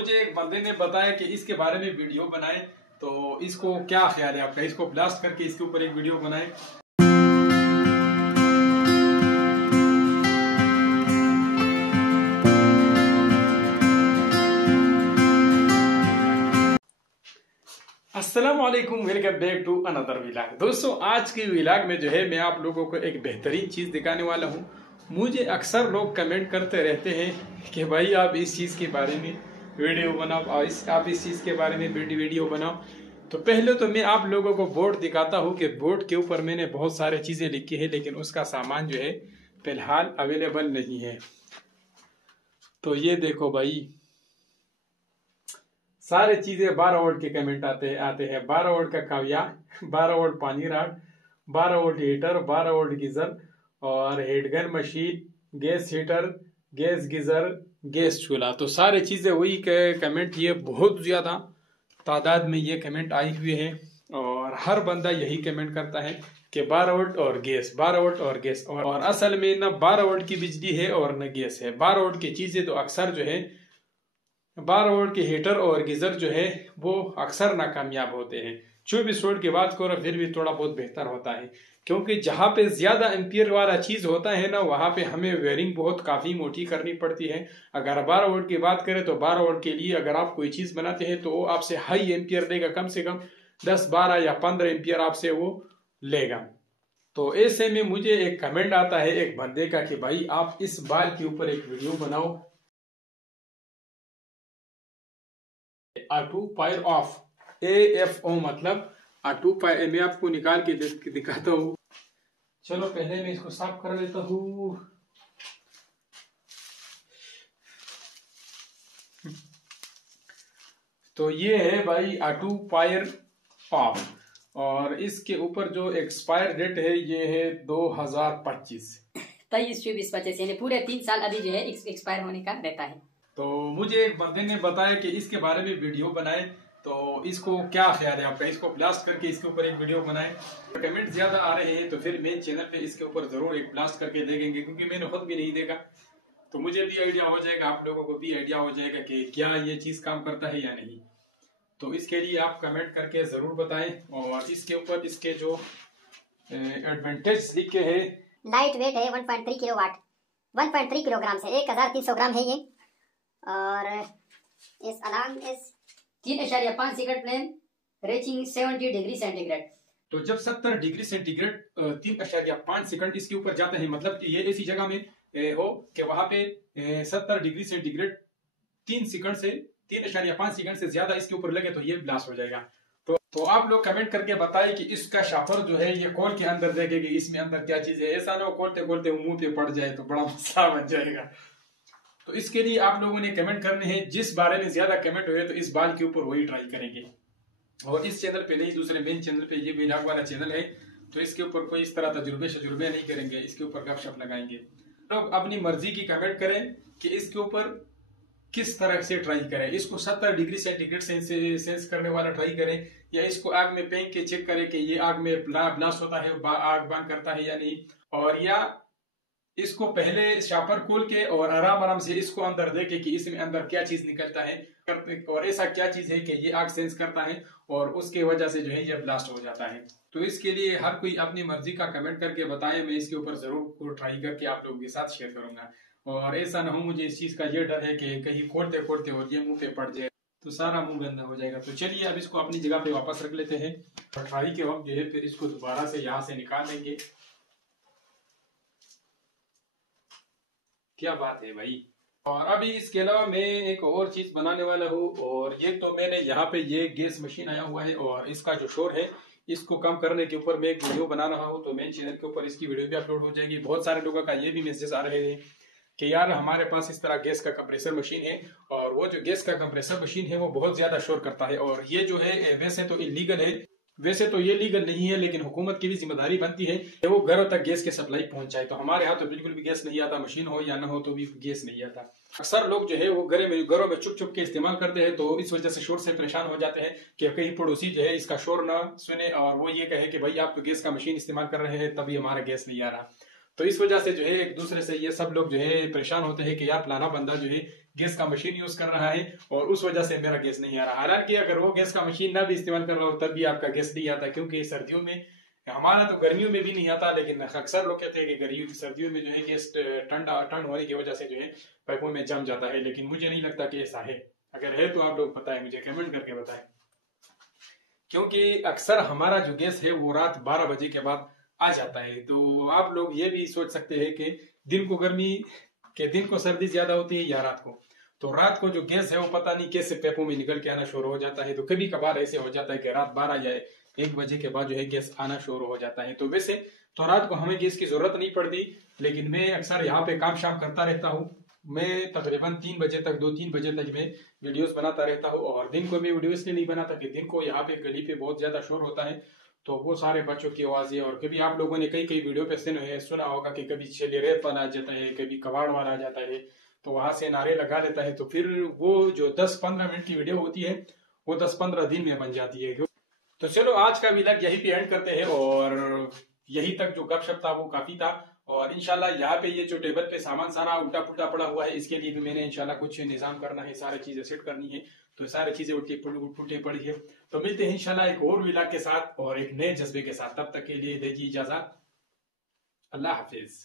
मुझे एक बंदे ने बताया कि इसके बारे में वीडियो बनाए, तो इसको क्या ख्याल है आपका, इसको ब्लास्ट करके इसके ऊपर एक वीडियो बनाए। अस्सलाम वालेकुम, welcome back to another vlog. दोस्तों, आज की व्लॉग में जो है मैं आप लोगों को एक बेहतरीन चीज़ दिखाने वाला हूँ। मुझे अक्सर लोग कमेंट करते रहते हैं कि भाई आप इस चीज़ के बारे में वीडियो बनाओ, आप इस चीज़ के बारे में वीडियो बनाओ। तो पहले तो मैं आप लोगों को बोर्ड दिखाता हूँ कि बोर्ड के ऊपर मैंने बहुत सारे चीज़ें लिखी है, लेकिन उसका सामान जो है फिलहाल अवेलेबल नहीं है। तो ये देखो भाई, सारे चीजें 12 वोल्ट के कमेंट आते हैं। 12 वोल्ट का काव्या, 12 वोल्ट पानी rod, 12 volt heater, 12 volt geyser और heat gun machine, gas heater, gas geyser, gas चूल्हा। तो सारे चीजें वही कमेंट, ये बहुत ज्यादा तादाद में ये कमेंट आई हुए हैं और हर बंदा यही कमेंट करता है कि 12 वोल्ट और गैस, 12 वोल्ट और गैस। और असल में न 12 वोल्ट की बिजली है और न गैस है। 12 वोल्ट की चीजें तो अक्सर जो है 12 वोल्ट के हीटर और गीजर जो है वो अक्सर नाकामयाब होते हैं। 24 वोल्ट की बात करो फिर भी थोड़ा बहुत बेहतर होता है, क्योंकि जहां पे ज्यादा एम्पियर वाला चीज होता है ना, वहां पे हमें वेयरिंग बहुत काफी मोटी करनी पड़ती है। अगर 12 वोल्ट की बात करें तो 12 वोल्ट के लिए अगर आप कोई चीज बनाते हैं तो वो आपसे हाई एम्पियर देगा, कम से कम 10, 12 या 15 एम्पियर आपसे वो लेगा। तो ऐसे में मुझे एक कमेंट आता है एक बंदे का कि भाई आप इस बाल के ऊपर एक वीडियो बनाओ, ऑटो फायर ऑफ, AFO मतलब ऑटो फायर। मैं आपको निकाल के दिखाता हूँ। चलो पहले मैं इसको साफ कर लेता हूँ। तो ये है भाई ऑटो फायर ऑफ, और इसके ऊपर जो एक्सपायर डेट है ये है 2025, 23, 24, 25 यानी पूरे 3 साल अभी जो है एक्सपायर होने का रहता है। तो मुझे एक बंदे ने बताया कि इसके बारे में वीडियो बनाए, तो इसको क्या ख्याल है आपका, इसको ब्लास्ट करके इसके ऊपर एक वीडियो बनाए। कमेंट ज्यादा आ रहे हैं तो फिर मेन चैनल पे इसके ऊपर जरूर एक ब्लास्ट करके देखेंगे, क्योंकि मैंने खुद भी नहीं देखा। तो मुझे भी आइडिया हो जाएगा, आप लोगों को भी आइडिया हो जाएगा कि क्या ये चीज काम करता है या नहीं। तो इसके लिए आप कमेंट करके जरूर बताएं। और इसके ऊपर इसके जो एडवांटेज लिखे है, लाइट वेट है 1.3 किलोवाट, 1.3 किलोग्राम से 1300 ग्राम है ये। और इस अलार्म इस 3.5 second flame, reaching 70 degree centigrade. तो जब 70 डिग्री सेंटीग्रेड 3.5 सेकंड इसके ऊपर जाता है, मतलब कि ये ऐसी जगह में हो कि वहां पे 70 डिग्री सेंटीग्रेड 3.5 सेकंड से ज्यादा इसके ऊपर लगे तो ये ब्लास्ट हो जाएगा। तो आप लोग कमेंट करके बताएं कि इसका शाफर जो है ये खोल के अंदर देखेगी इसमें अंदर क्या चीज है। ऐसा ना हो खोलते खोलते मुंह पे पड़ जाए तो बड़ा मसला बन जाएगा। तो इसके लिए आप लोगों ने कमेंट करने हैं, जिस बारे में ज्यादा कमेंट हुए तो इस बाल के ऊपर वही ट्राई करेंगे। और इस चैनल पे नहीं, दूसरे मेन चैनल पे, ये व्लॉग वाला चैनल है, तो इसके ऊपर कोई इस तरह तजुर्बे नहीं करेंगे, इसके ऊपर गपशप लगाएंगे। लोग अपनी मर्जी की कमेंट करें कि इसके ऊपर किस तरह से ट्राई करें। इसको 70 डिग्री सेंटीग्रेड सेंस करने वाला ट्राई करें, या इसको आग में फेंक के चेक करें कि ये आग में ब्लास्ट होता है, आग बंद करता है या नहीं। और या इसको पहले शापर खोल के और आराम से इसको अंदर देखे कि इसमें अंदर क्या चीज निकलता है, और ऐसा क्या चीज है कि ये आग सेंस करता है और उसके वजह से जो है ये ब्लास्ट हो जाता है। तो इसके लिए हर कोई अपनी मर्जी का कमेंट करके बताए, मैं इसके ऊपर जरूर ट्राई करके आप लोगों के साथ शेयर करूंगा। और ऐसा ना हो, मुझे इस चीज का ये डर है कि कहीं खोलते खोलते और ये मुंह पे पड़ जाए तो सारा मुंह गंदा हो जाएगा। तो चलिए अब इसको अपनी जगह पे वापस रख लेते हैं और ट्राई के वक्त जो है फिर इसको दोबारा से यहाँ से निकाल लेंगे। क्या बात है भाई। और अभी इसके अलावा मैं एक और चीज बनाने वाला हूँ, और ये तो मैंने यहाँ पे ये गैस मशीन आया हुआ है और इसका जो शोर है इसको कम करने के ऊपर मैं एक वीडियो बना रहा हूँ। तो मेन चैनल के ऊपर इसकी वीडियो भी अपलोड हो जाएगी। बहुत सारे लोगों का ये भी मैसेज आ रहे हैं कि यार हमारे पास इस तरह गैस का कंप्रेसर मशीन है, और वो जो गैस का कंप्रेसर मशीन है वो बहुत ज्यादा शोर करता है, और ये जो है वैसे तो इलीगल है, वैसे तो ये लीगल नहीं है, लेकिन हुकूमत की भी जिम्मेदारी बनती है कि वो घरों तक गैस की सप्लाई पहुंचाए। तो हमारे यहाँ तो बिल्कुल भी गैस नहीं आता, मशीन हो या ना हो तो भी गैस नहीं आता। अक्सर लोग जो है वो घरों में चुप चुप के इस्तेमाल करते हैं, तो इस वजह से शोर से परेशान हो जाते हैं कि कहीं पड़ोसी जो है इसका शोर ना सुने और वो ये कहे कि भाई आप तो गैस का मशीन इस्तेमाल कर रहे हैं तभी हमारा गैस नहीं आ रहा। तो इस वजह से जो है एक दूसरे से ये सब लोग जो है परेशान होते हैं कि यार फलाना बंदा जो है गैस का मशीन यूज कर रहा है और उस वजह से मेरा गैस नहीं आ रहा। हालांकि अगर वो गैस का मशीन ना भी इस्तेमाल कर रहा हो तब भी आपका गैस नहीं आता, क्योंकि सर्दियों में, हमारा तो गर्मियों में भी नहीं आता, लेकिन अक्सर लोग कहते हैं कि गर्मियों सर्दियों में जो है गैस ठंड होने की वजह से जो है पाइपों में जम जाता है, लेकिन मुझे नहीं लगता कि ऐसा है। अगर है तो आप लोग बताएं, मुझे कमेंट करके बताएं, क्योंकि अक्सर हमारा जो गैस है वो रात 12 बजे के बाद आ जाता है। तो आप लोग ये भी सोच सकते हैं कि दिन को गर्मी के दिन को सर्दी ज्यादा होती है या रात को। तो रात को जो गैस है वो पता नहीं कैसे पैपों में निकल के आना शुरू हो जाता है। तो कभी कभार ऐसे हो जाता है कि रात 12 या 1 बजे के बाद जो है गैस आना शुरू हो जाता है। तो वैसे तो रात को हमें गैस की जरूरत नहीं पड़ती, लेकिन मैं अक्सर यहाँ पे काम शाम करता रहता हूँ। मैं तकरीबन 3 बजे तक 2-3 बजे तक मैं वीडियोस बनाता रहता हूँ। और दिन को मैं वीडियो इसलिए नहीं बनाता कि दिन को यहाँ पे गली पे बहुत ज्यादा शोर होता है, तो वो सारे बच्चों की आवाजें, और कभी आप लोगों ने कई वीडियो पे सुना होगा कि कभी छेले वाला आ जाता है, कभी कबाड़ वाला आ जाता है, तो वहां से नारे लगा लेता है। तो फिर वो जो 10-15 मिनट की वीडियो होती है वो 10-15 दिन में बन जाती है। तो चलो आज का व्लॉग यहीं पे एंड करते हैं, और यही तक जो गपशप था वो काफी था। और इंशाल्लाह यहाँ पे ये जो टेबल पे सामान सारा उल्टा पुल्टा पड़ा हुआ है, इसके लिए भी मैंने इंशाल्लाह कुछ निजाम करना है, सारी चीजें सेट करनी है। तो सारी चीजें उल्टी पड़ी है। तो मिलते हैं इंशाल्लाह एक और व्लॉग के साथ और एक नए जज्बे के साथ। तब तक के लिए दीजिए इजाजत। अल्लाह हाफिज।